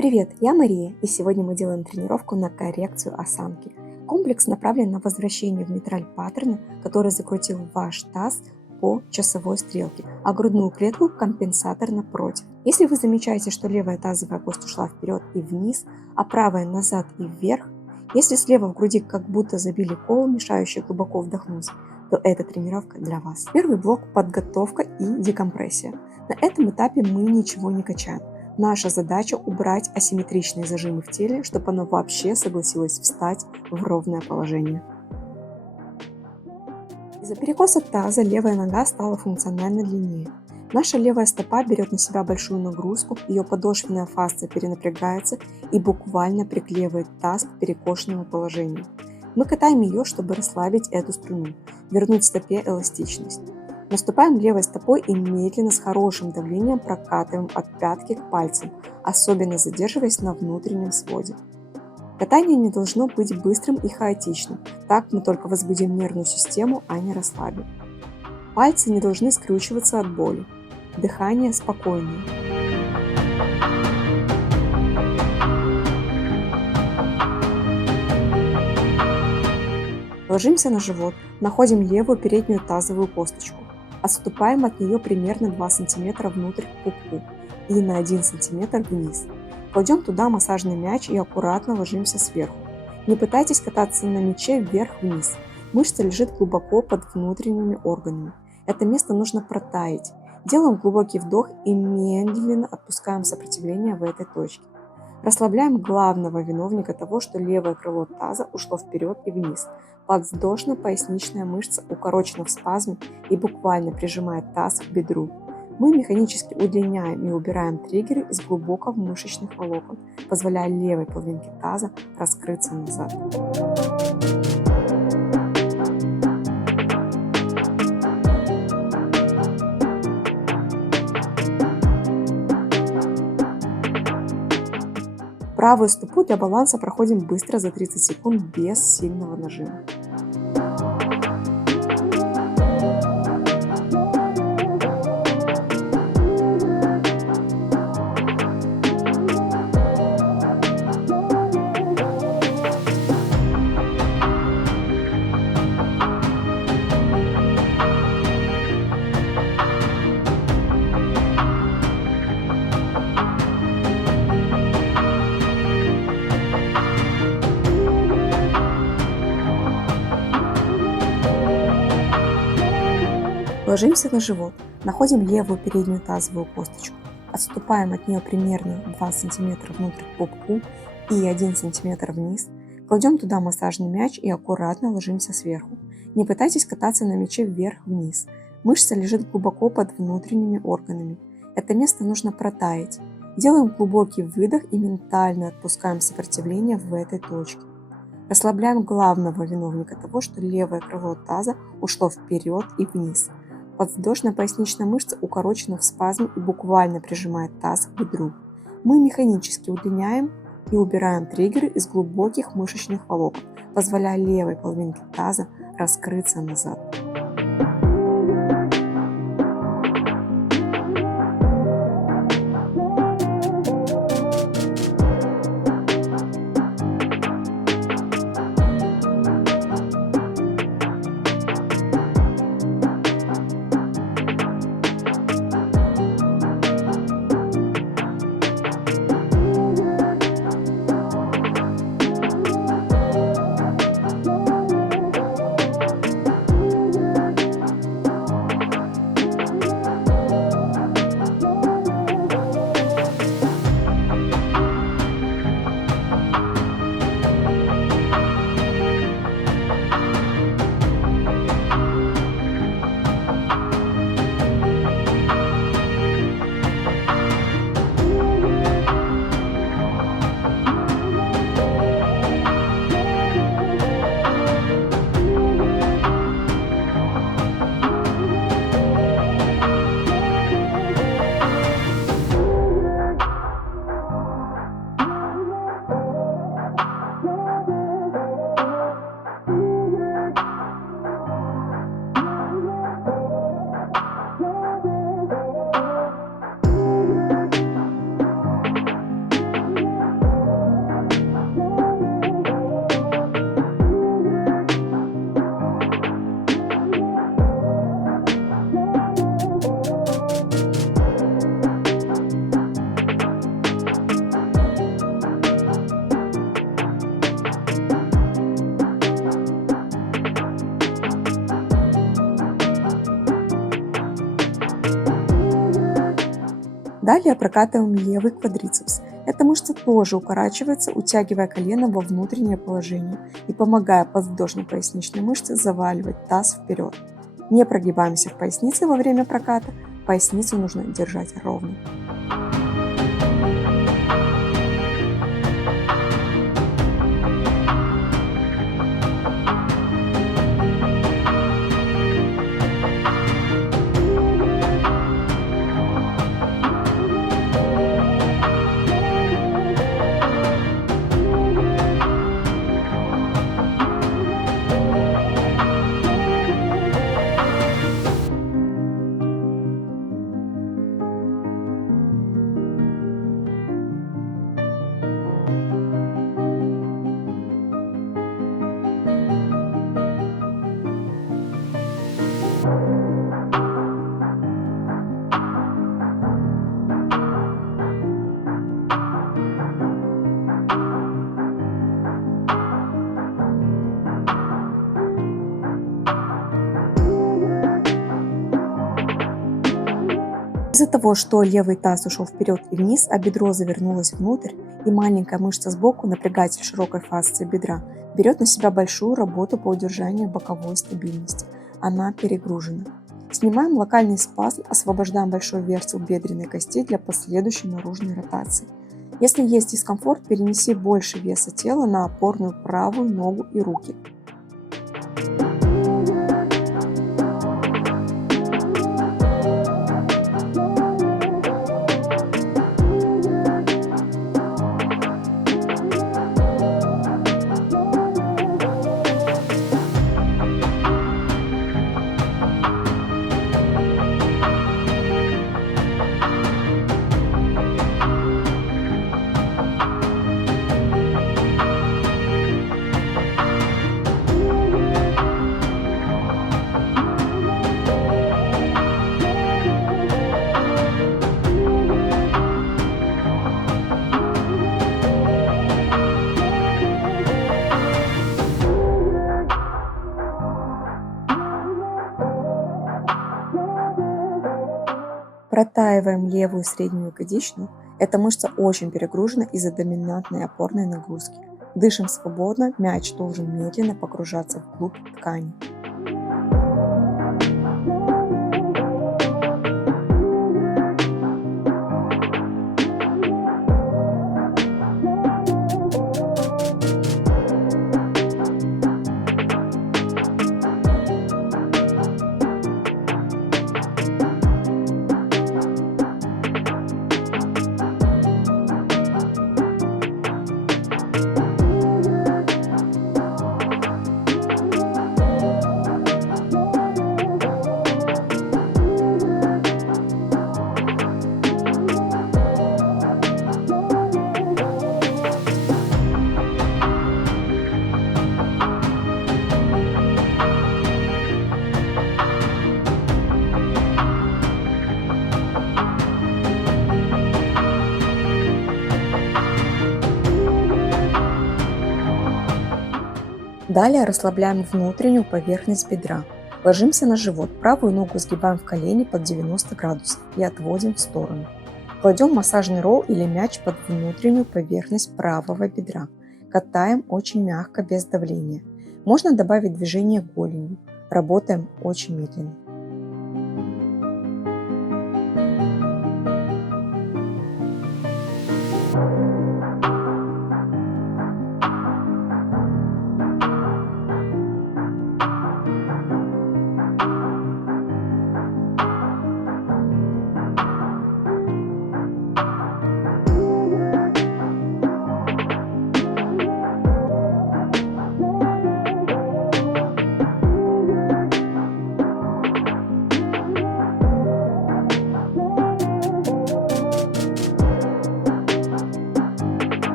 Привет, я Мария, и сегодня мы делаем тренировку на коррекцию осанки. Комплекс направлен на возвращение в нейтраль паттерна, который закрутил ваш таз по часовой стрелке, а грудную клетку компенсатор напротив. Если вы замечаете, что левая тазовая кость ушла вперед и вниз, а правая назад и вверх, если слева в груди как будто забили кол, мешающий глубоко вдохнуть, то эта тренировка для вас. Первый блок – подготовка и декомпрессия. На этом этапе мы ничего не качаем. Наша задача убрать асимметричные зажимы в теле, чтобы оно вообще согласилось встать в ровное положение. Из-за перекоса таза левая нога стала функционально длиннее. Наша левая стопа берет на себя большую нагрузку, ее подошвенная фасция перенапрягается и буквально приклеивает таз к перекошенному положению. Мы катаем ее, чтобы расслабить эту струну, вернуть стопе эластичность. Наступаем левой стопой и медленно с хорошим давлением прокатываем от пятки к пальцам, особенно задерживаясь на внутреннем своде. Катание не должно быть быстрым и хаотичным, так мы только возбудим нервную систему, а не расслабим. Пальцы не должны скрючиваться от боли. Дыхание спокойное. Ложимся на живот, находим левую переднюю тазовую косточку. Отступаем от нее примерно 2 см внутрь к пупку и на 1 см вниз. Кладем туда массажный мяч и аккуратно ложимся сверху. Не пытайтесь кататься на мяче вверх-вниз. Мышца лежит глубоко под внутренними органами. Это место нужно протаять. Делаем глубокий вдох и медленно отпускаем сопротивление в этой точке. Расслабляем главного виновника того, что левое крыло таза ушло вперед и вниз. Подвздошно-поясничная мышца укорочена в спазме и буквально прижимает таз к бедру. Мы механически удлиняем и убираем триггеры из глубокого мышечных волокон, позволяя левой половинке таза раскрыться назад. Правую стопу для баланса проходим быстро за 30 секунд без сильного нажима. Ложимся на живот, находим левую переднюю тазовую косточку, отступаем от нее примерно 2 см внутрь к пупку и 1 см вниз, кладем туда массажный мяч и аккуратно ложимся сверху. Не пытайтесь кататься на мяче вверх-вниз, мышца лежит глубоко под внутренними органами. Это место нужно протаять. Делаем глубокий выдох и ментально отпускаем сопротивление в этой точке. Расслабляем главного виновника того, что левое крыло таза ушло вперед и вниз. Подвздошно-поясничная мышца укорочена в спазме и буквально прижимает таз к бедру. Мы механически удлиняем и убираем триггеры из глубоких мышечных волокон, позволяя левой половинке таза раскрыться назад. Далее прокатываем левый квадрицепс. Эта мышца тоже укорачивается, утягивая колено во внутреннее положение и помогая подвздошно-поясничной мышце заваливать таз вперед. Не прогибаемся в пояснице во время проката, поясницу нужно держать ровно. Из-за того, что левый таз ушел вперед и вниз, а бедро завернулось внутрь, и маленькая мышца сбоку, напрягатель широкой фасции бедра, берет на себя большую работу по удержанию боковой стабильности. Она перегружена. Снимаем локальный спазм, освобождаем большой верцел бедренной кости для последующей наружной ротации. Если есть дискомфорт, перенеси больше веса тела на опорную правую ногу и руки. Протаиваем левую среднюю ягодичную. Эта мышца очень перегружена из-за доминантной опорной нагрузки. Дышим свободно, мяч должен медленно погружаться вглубь ткани. Далее расслабляем внутреннюю поверхность бедра. Ложимся на живот, правую ногу сгибаем в колени под 90 градусов и отводим в сторону. Кладем массажный ролл или мяч под внутреннюю поверхность правого бедра. Катаем очень мягко, без давления. Можно добавить движение голенью. Работаем очень медленно.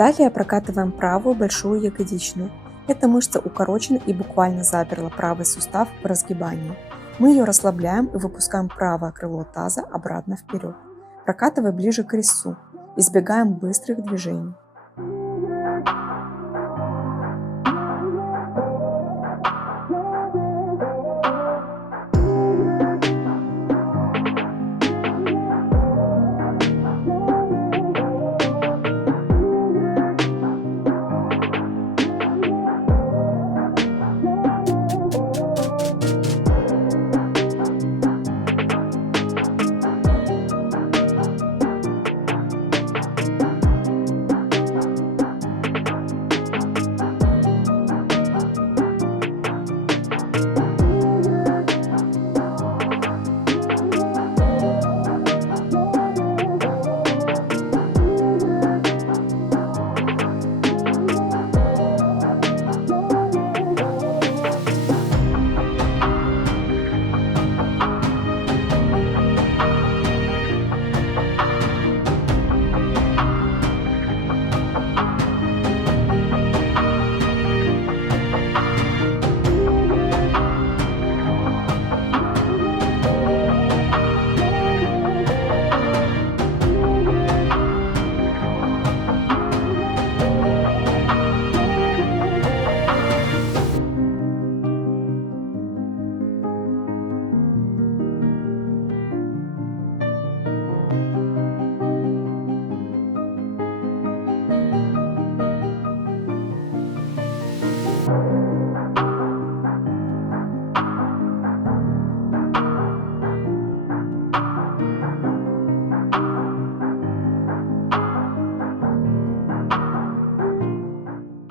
Далее прокатываем правую большую ягодичную. Эта мышца укорочена и буквально заперла правый сустав в разгибании. Мы ее расслабляем и выпускаем правое крыло таза обратно вперед, прокатывая ближе к резцу. Избегаем быстрых движений.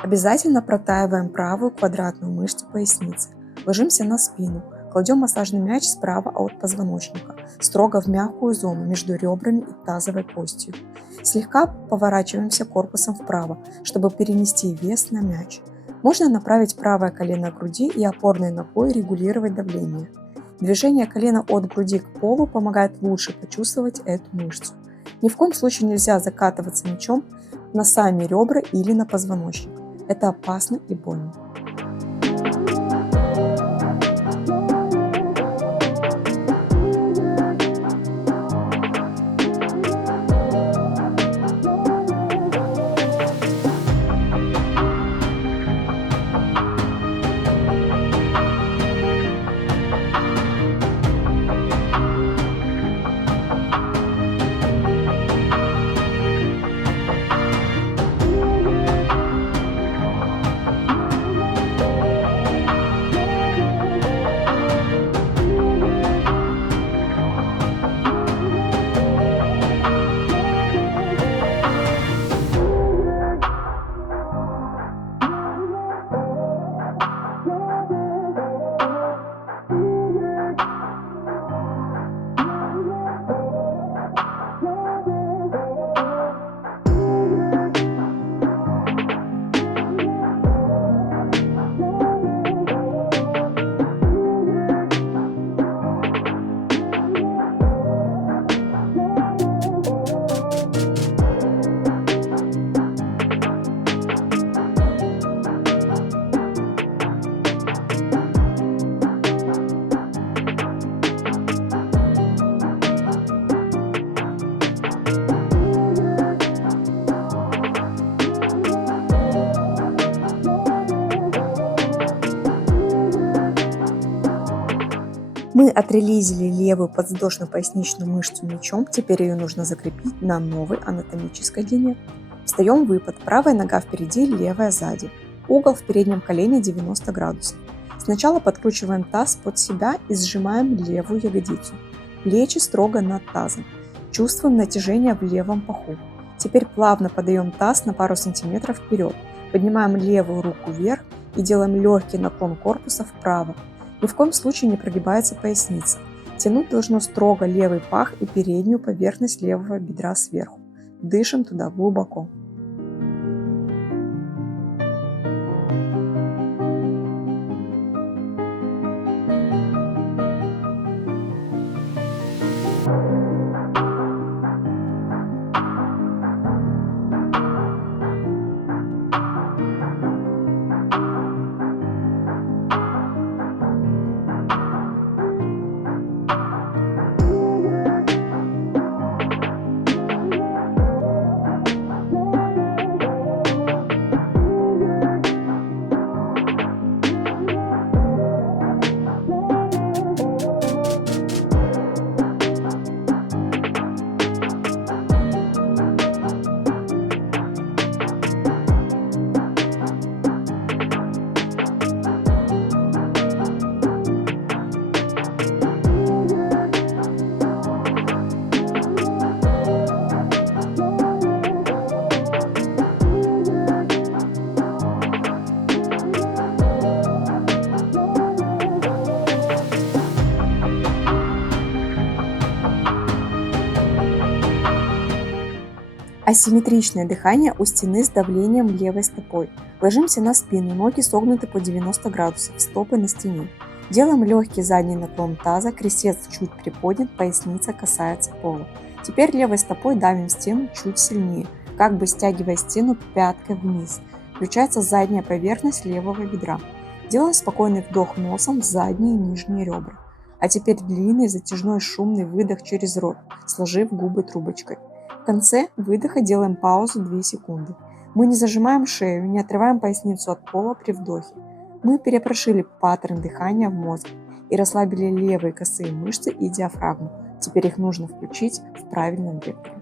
Обязательно протаиваем правую квадратную мышцу поясницы. Ложимся на спину. Кладем массажный мяч справа от позвоночника, строго в мягкую зону между ребрами и тазовой костью. Слегка поворачиваемся корпусом вправо, чтобы перенести вес на мяч. Можно направить правое колено к груди и опорной ногой регулировать давление. Движение колена от груди к полу помогает лучше почувствовать эту мышцу. Ни в коем случае нельзя закатываться мячом на сами ребра или на позвоночник. Это опасно и больно. Мы отрелизили левую подвздошно-поясничную мышцу мячом, теперь ее нужно закрепить на новой анатомической длине. Встаем в выпад, правая нога впереди, левая сзади. Угол в переднем колене 90 градусов. Сначала подкручиваем таз под себя и сжимаем левую ягодицу. Плечи строго над тазом. Чувствуем натяжение в левом паху. Теперь плавно подаем таз на пару сантиметров вперед. Поднимаем левую руку вверх и делаем легкий наклон корпуса вправо. Ни в коем случае не прогибается поясница. Тянуть должно строго левый пах и переднюю поверхность левого бедра сверху. Дышим туда глубоко. Асимметричное дыхание у стены с давлением левой стопой. Ложимся на спину, ноги согнуты по 90 градусов, стопы на стене. Делаем легкий задний наклон таза, крестец чуть приподнят, поясница касается пола. Теперь левой стопой давим стену чуть сильнее, как бы стягивая стену пяткой вниз. Включается задняя поверхность левого бедра. Делаем спокойный вдох носом в задние и нижние ребра. А теперь длинный, затяжной, шумный выдох через рот, сложив губы трубочкой. В конце выдоха делаем паузу 2 секунды. Мы не зажимаем шею, не отрываем поясницу от пола при вдохе. Мы перепрошили паттерн дыхания в мозге и расслабили левые косые мышцы и диафрагму. Теперь их нужно включить в правильном векторе.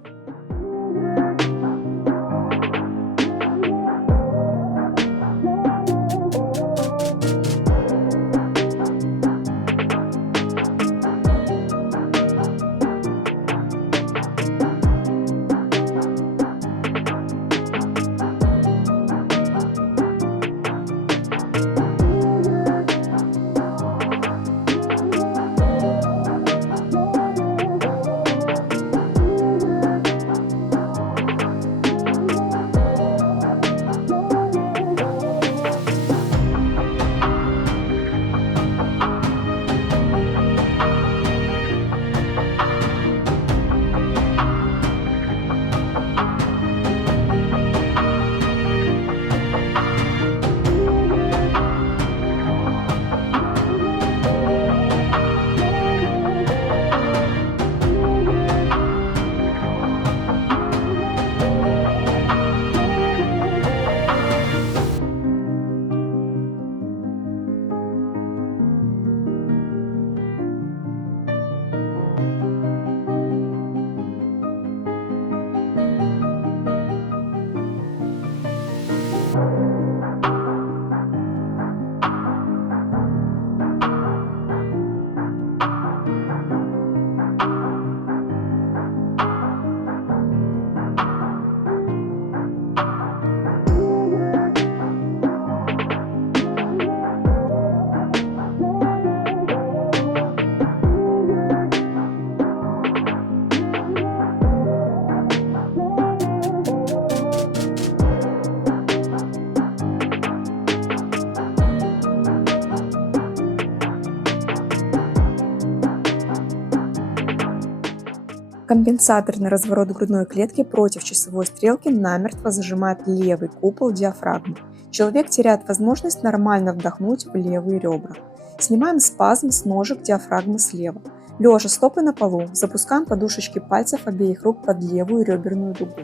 Компенсаторный разворот грудной клетки против часовой стрелки намертво зажимает левый купол диафрагмы. Человек теряет возможность нормально вдохнуть в левые ребра. Снимаем спазм с ножек диафрагмы слева. Лежа, стопы на полу, запускаем подушечки пальцев обеих рук под левую реберную дугу.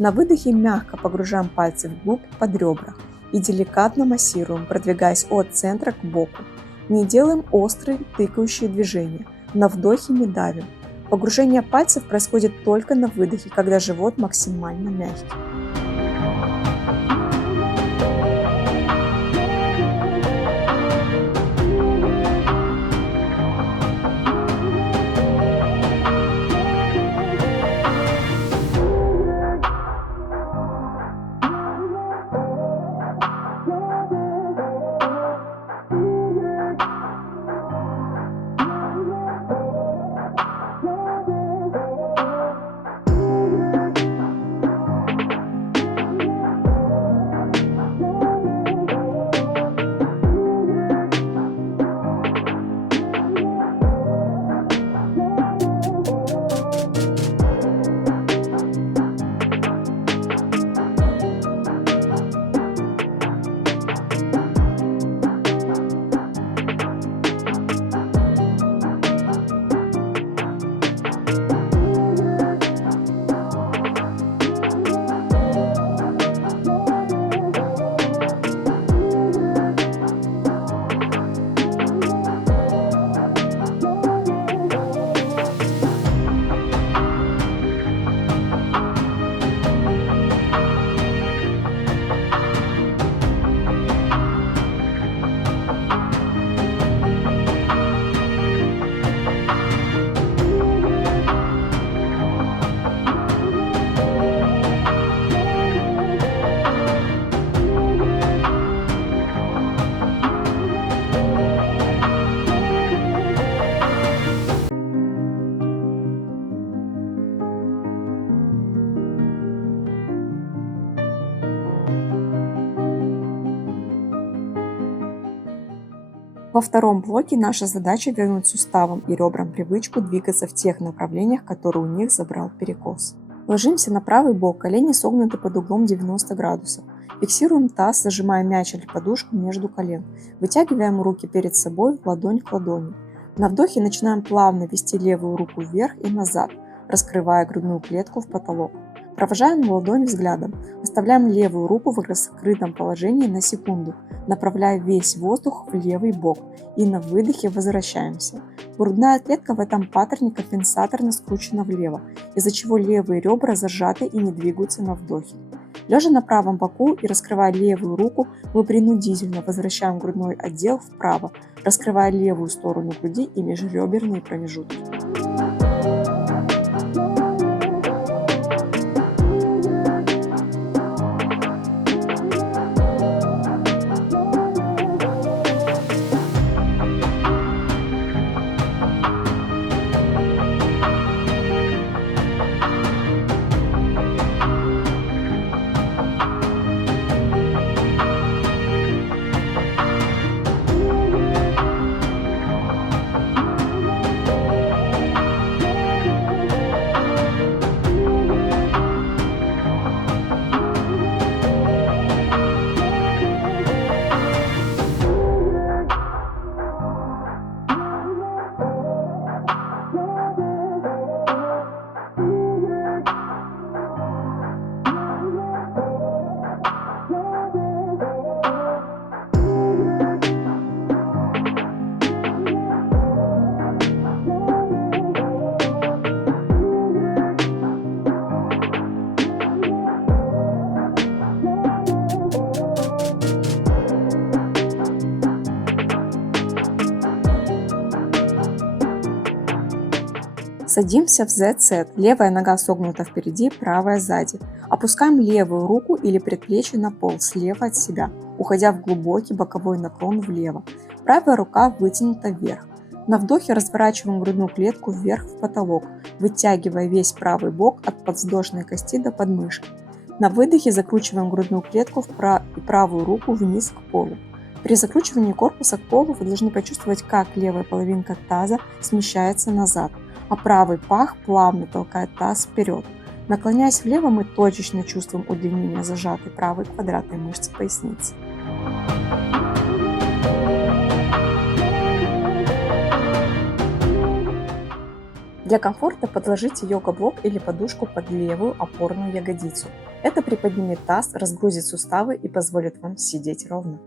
На выдохе мягко погружаем пальцы вглубь под ребра и деликатно массируем, продвигаясь от центра к боку. Не делаем острые тыкающие движения. На вдохе не давим. Погружение пальцев происходит только на выдохе, когда живот максимально мягкий. Во втором блоке наша задача вернуть суставам и ребрам привычку двигаться в тех направлениях, которые у них забрал перекос. Ложимся на правый бок, колени согнуты под углом 90 градусов. Фиксируем таз, зажимая мяч или подушку между колен. Вытягиваем руки перед собой, ладонь к ладони. На вдохе начинаем плавно вести левую руку вверх и назад, раскрывая грудную клетку в потолок. Провожаем ладонь взглядом. Оставляем левую руку в раскрытом положении на секунду, направляя весь воздух в левый бок, и на выдохе возвращаемся. Грудная клетка в этом паттерне компенсаторно скручена влево, из-за чего левые ребра зажаты и не двигаются на вдохе. Лежа на правом боку и раскрывая левую руку, мы принудительно возвращаем грудной отдел вправо, раскрывая левую сторону груди и межреберные промежутки. Садимся в Z-set. Левая нога согнута впереди, правая сзади. Опускаем левую руку или предплечье на пол слева от себя, уходя в глубокий боковой наклон влево. Правая рука вытянута вверх. На вдохе разворачиваем грудную клетку вверх в потолок, вытягивая весь правый бок от подвздошной кости до подмышки. На выдохе закручиваем грудную клетку и правую руку вниз к полу. При закручивании корпуса к полу вы должны почувствовать, как левая половинка таза смещается назад, а правый пах плавно толкает таз вперед. Наклоняясь влево, мы точечно чувствуем удлинение зажатой правой квадратной мышцы поясницы. Для комфорта подложите йога-блок или подушку под левую опорную ягодицу. Это приподнимет таз, разгрузит суставы и позволит вам сидеть ровно.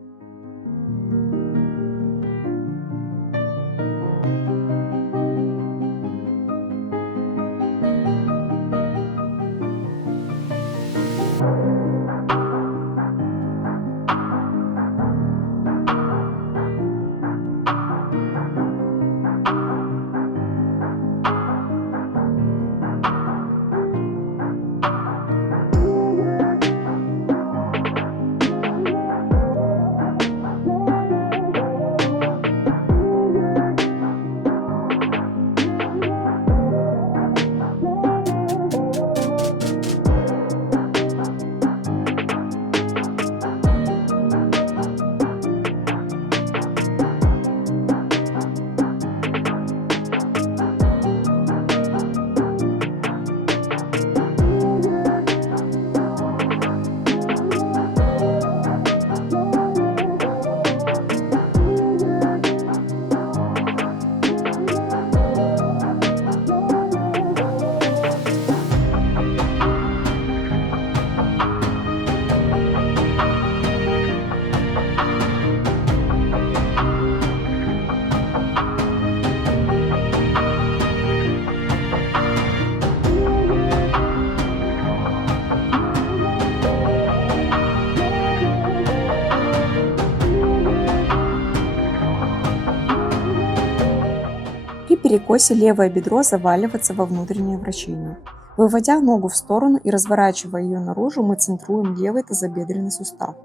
При перекосе левое бедро заваливается во внутреннее вращение. Выводя ногу в сторону и разворачивая ее наружу, мы центруем левый тазобедренный сустав.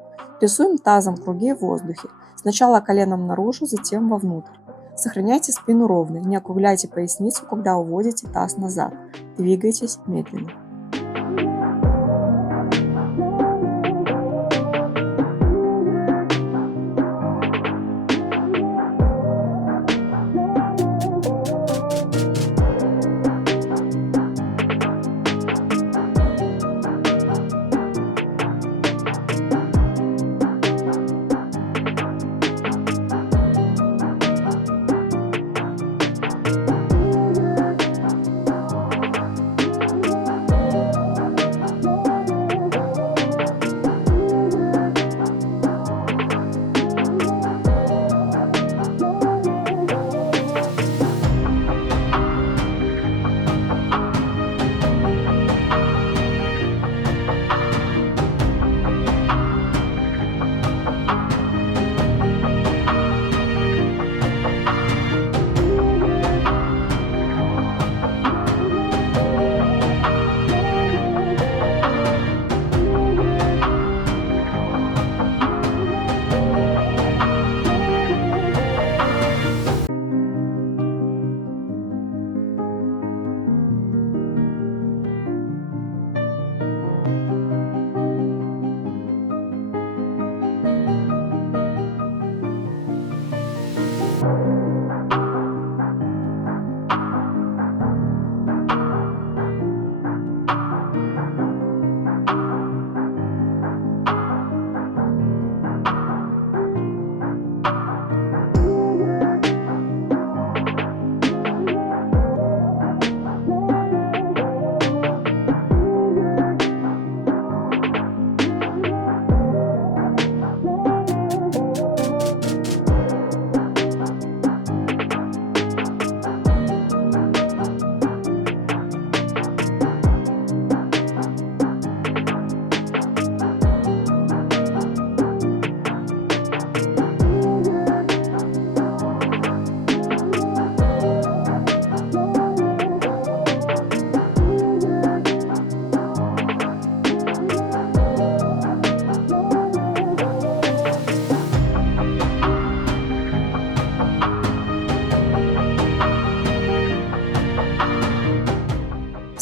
Рисуем тазом круги в воздухе. Сначала коленом наружу, затем вовнутрь. Сохраняйте спину ровной, не округляйте поясницу, когда уводите таз назад. Двигайтесь медленно.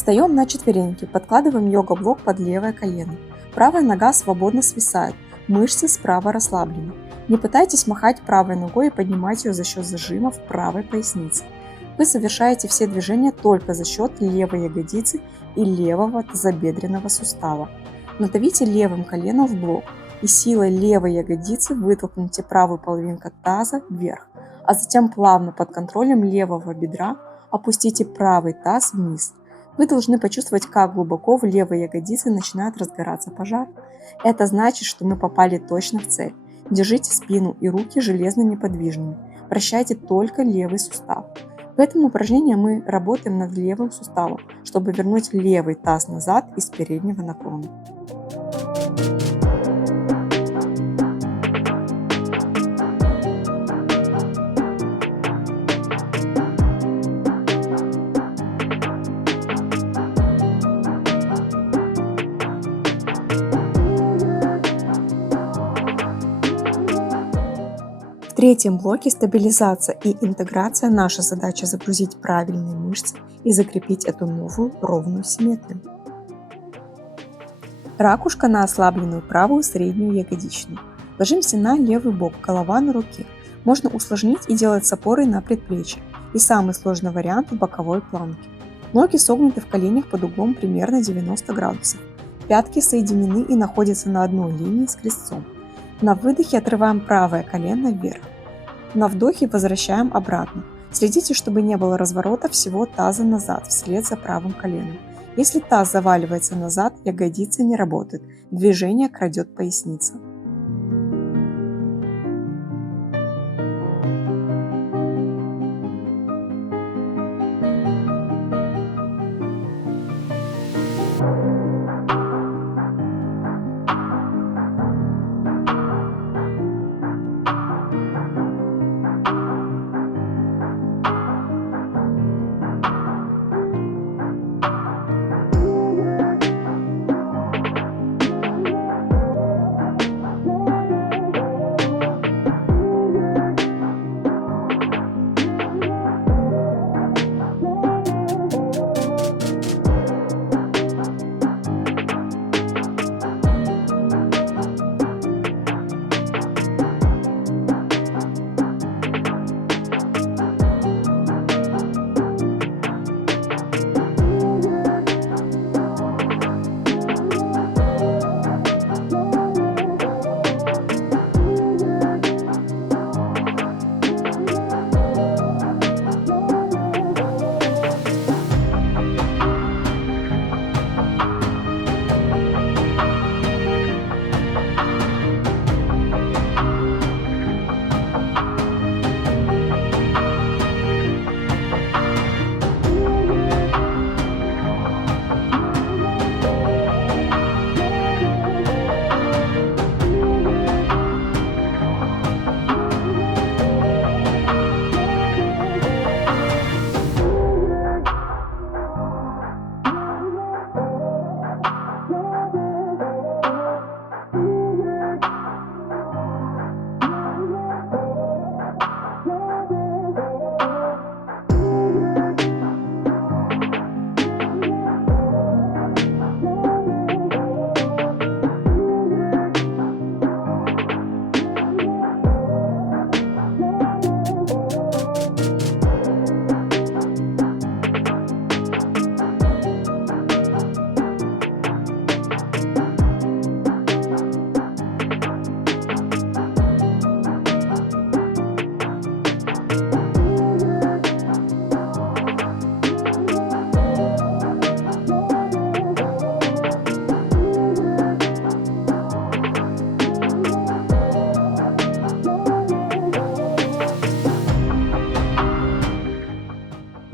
Встаем на четвереньки, подкладываем йога-блок под левое колено. Правая нога свободно свисает, мышцы справа расслаблены. Не пытайтесь махать правой ногой и поднимать ее за счет зажима в правой пояснице. Вы совершаете все движения только за счет левой ягодицы и левого тазобедренного сустава. Надавите левым коленом в блок и силой левой ягодицы вытолкните правую половинку таза вверх, а затем плавно под контролем левого бедра опустите правый таз вниз. Вы должны почувствовать, как глубоко в левой ягодице начинает разгораться пожар. Это значит, что мы попали точно в цель. Держите спину и руки железно неподвижными. Вращайте только левый сустав. В этом упражнении мы работаем над левым суставом, чтобы вернуть левый таз назад из переднего наклона. В третьем блоке стабилизация и интеграция. Наша задача загрузить правильные мышцы и закрепить эту новую ровную симметрию. Ракушка на ослабленную правую среднюю ягодичную. Ложимся на левый бок, голова на руке. Можно усложнить и делать с опорой на предплечье. И самый сложный вариант в боковой планке. Ноги согнуты в коленях под углом примерно 90 градусов. Пятки соединены и находятся на одной линии с крестцом. На выдохе отрываем правое колено вверх. На вдохе возвращаем обратно. Следите, чтобы не было разворота всего таза назад вслед за правым коленом. Если таз заваливается назад, ягодица не работает. Движение крадет поясница.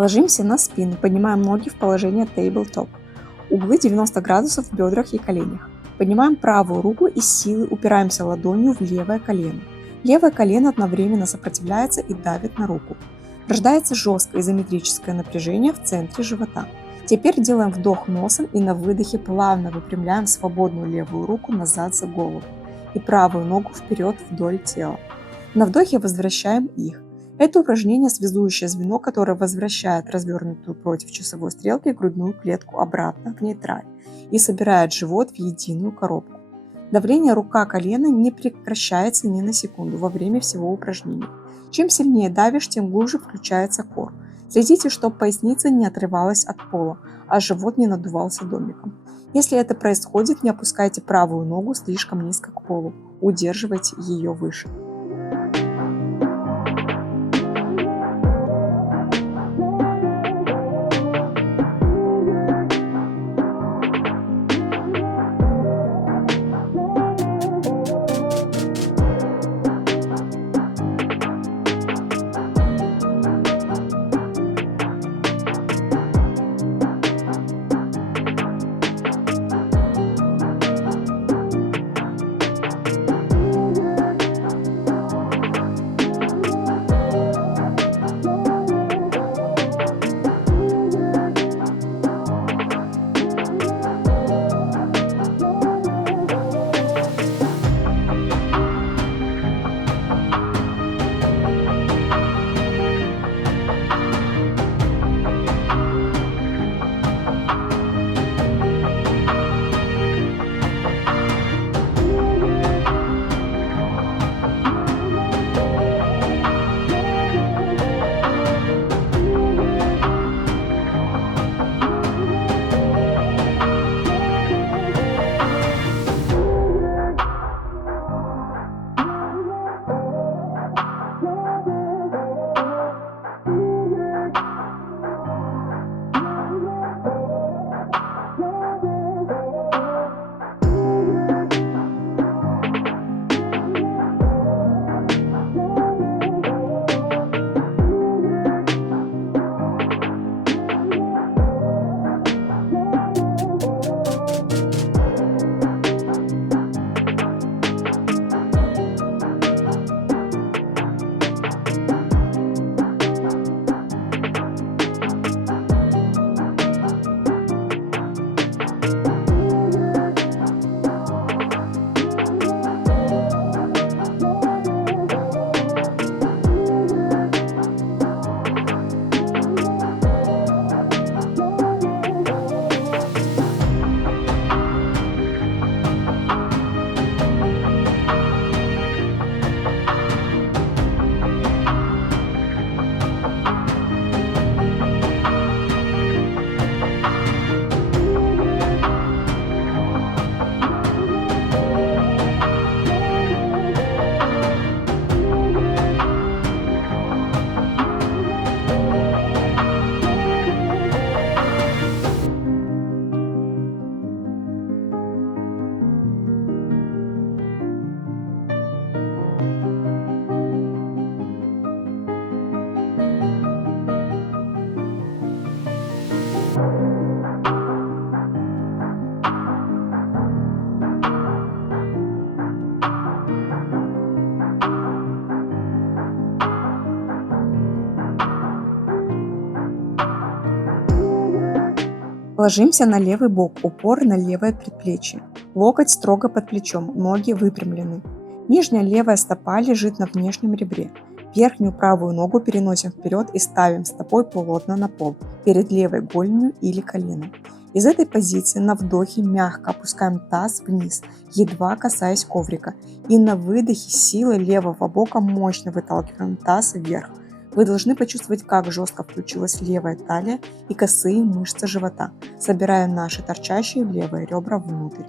Ложимся на спину, поднимаем ноги в положение tabletop. Углы 90 градусов в бедрах и коленях. Поднимаем правую руку и с силой упираемся ладонью в левое колено. Левое колено одновременно сопротивляется и давит на руку. Рождается жесткое изометрическое напряжение в центре живота. Теперь делаем вдох носом и на выдохе плавно выпрямляем свободную левую руку назад за голову и правую ногу вперед вдоль тела. На вдохе возвращаем их. Это упражнение связующее звено, которое возвращает развернутую против часовой стрелки грудную клетку обратно в нейтраль и собирает живот в единую коробку. Давление рука-колено не прекращается ни на секунду во время всего упражнения. Чем сильнее давишь, тем глубже включается кор. Следите, чтобы поясница не отрывалась от пола, а живот не надувался домиком. Если это происходит, не опускайте правую ногу слишком низко к полу, удерживайте ее выше. Ложимся на левый бок, упор на левое предплечье. Локоть строго под плечом, ноги выпрямлены. Нижняя левая стопа лежит на внешнем ребре. Верхнюю правую ногу переносим вперед и ставим стопой плотно на пол, перед левой голенью или коленом. Из этой позиции на вдохе мягко опускаем таз вниз, едва касаясь коврика. И на выдохе силой левого бока мощно выталкиваем таз вверх. Вы должны почувствовать, как жестко включилась левая талия и косые мышцы живота, собирая наши торчащие левые ребра внутрь.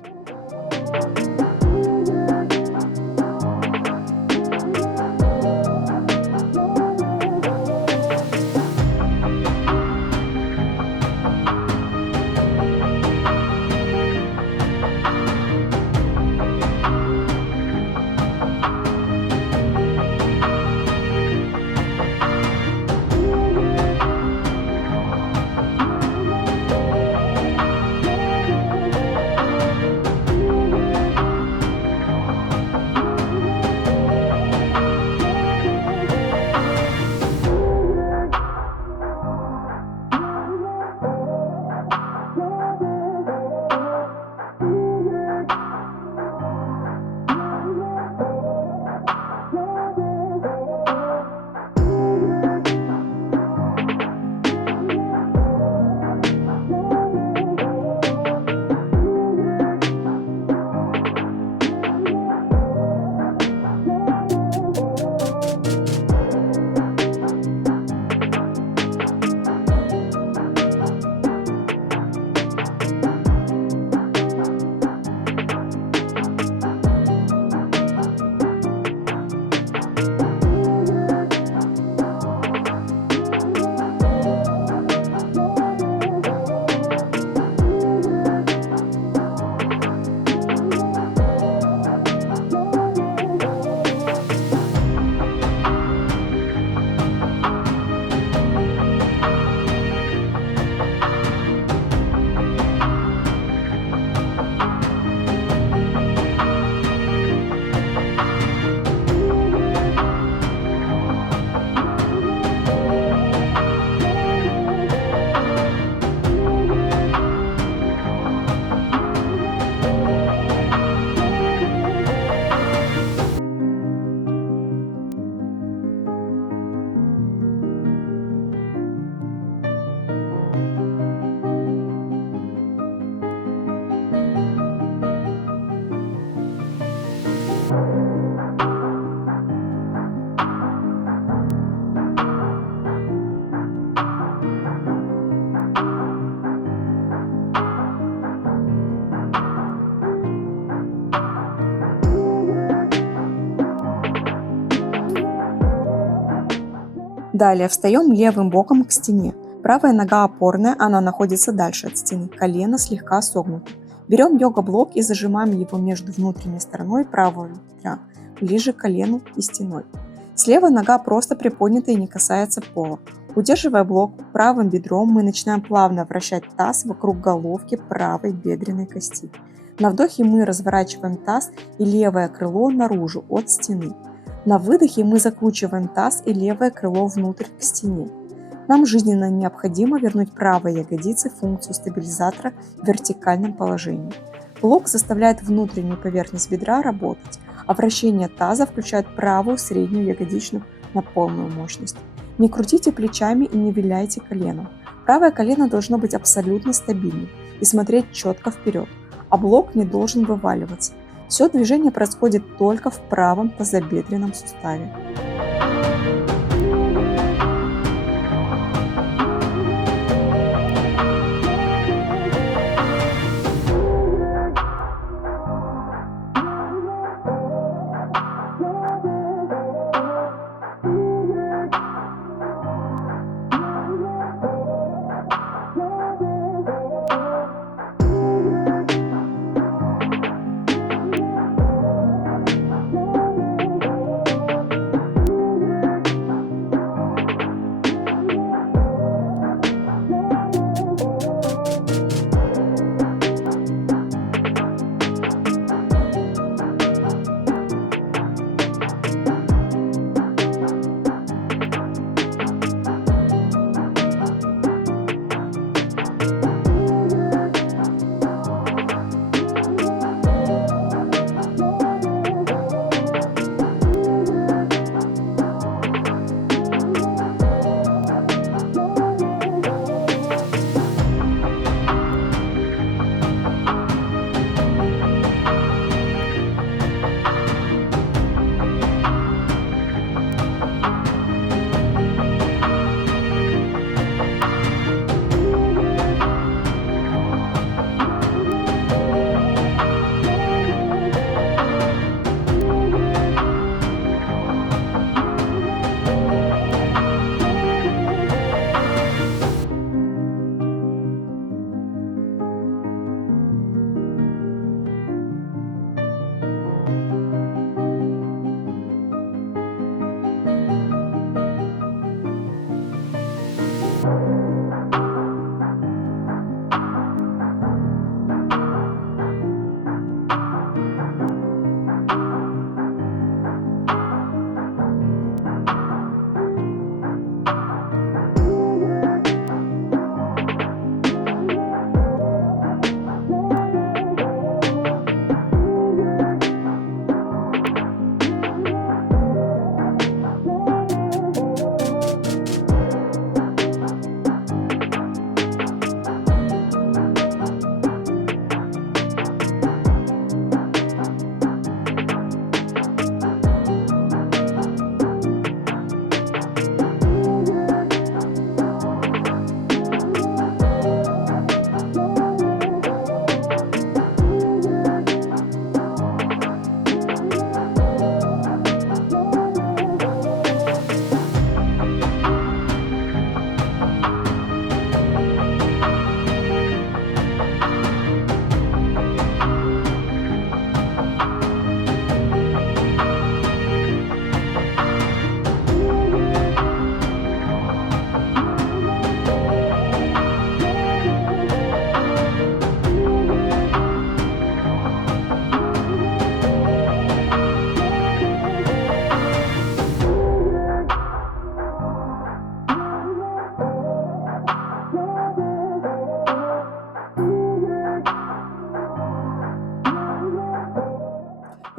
Далее встаем левым боком к стене. Правая нога опорная, она находится дальше от стены, колено слегка согнуто. Берем йога-блок и зажимаем его между внутренней стороной правого бедра, ближе к колену и стеной. Слева нога просто приподнята и не касается пола. Удерживая блок правым бедром, мы начинаем плавно вращать таз вокруг головки правой бедренной кости. На вдохе мы разворачиваем таз и левое крыло наружу от стены. На выдохе мы закручиваем таз и левое крыло внутрь к стене. Нам жизненно необходимо вернуть правой ягодице функцию стабилизатора в вертикальном положении. Блок заставляет внутреннюю поверхность бедра работать, а вращение таза включает правую среднюю ягодичную на полную мощность. Не крутите плечами и не виляйте коленом. Правое колено должно быть абсолютно стабильным и смотреть четко вперед, а блок не должен вываливаться. Все движение происходит только в правом тазобедренном суставе.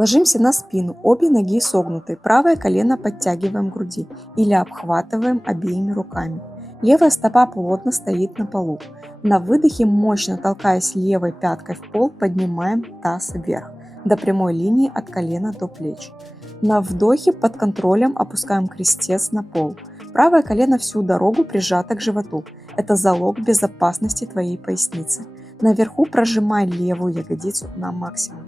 Ложимся на спину, обе ноги согнуты, правое колено подтягиваем к груди или обхватываем обеими руками. Левая стопа плотно стоит на полу. На выдохе, мощно толкаясь левой пяткой в пол, поднимаем таз вверх, до прямой линии от колена до плеч. На вдохе под контролем опускаем крестец на пол. Правое колено всю дорогу прижато к животу. Это залог безопасности твоей поясницы. Наверху прожимай левую ягодицу на максимум.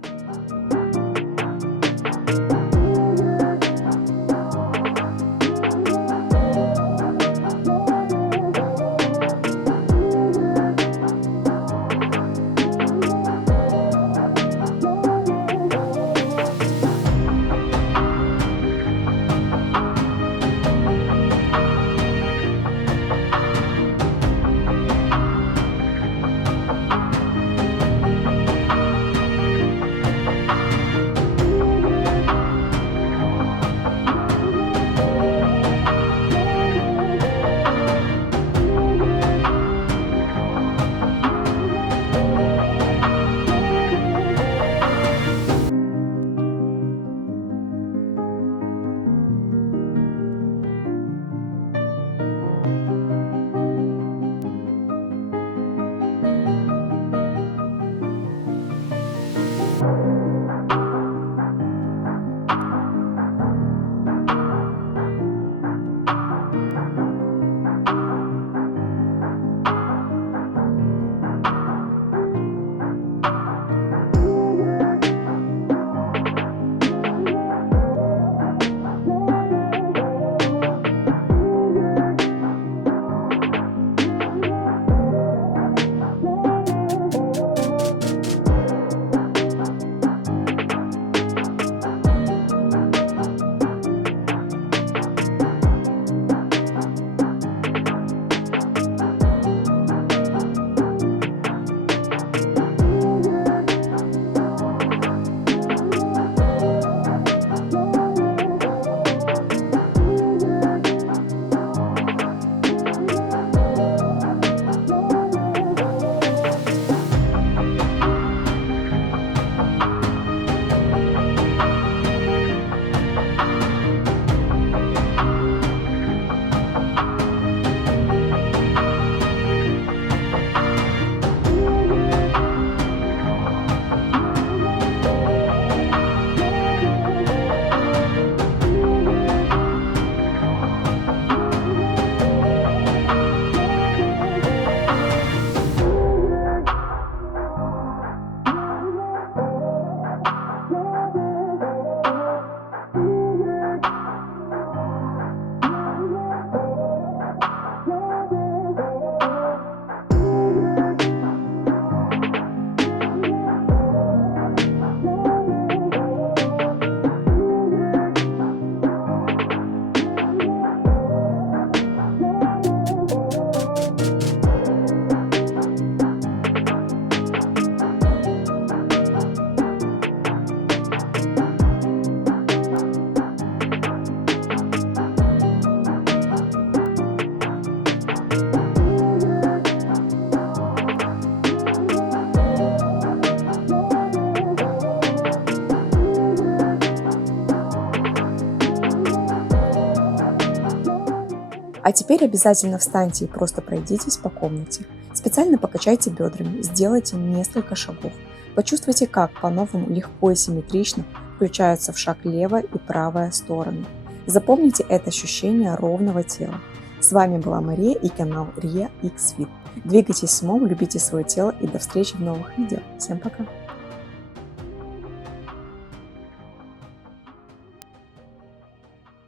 А теперь обязательно встаньте и просто пройдитесь по комнате. Специально покачайте бедрами, сделайте несколько шагов. Почувствуйте, как по-новому легко и симметрично включаются в шаг левая и правая стороны. Запомните это ощущение ровного тела. С вами была Мария и канал Ria X Fit. Двигайтесь с умом, любите свое тело и до встречи в новых видео. Всем пока!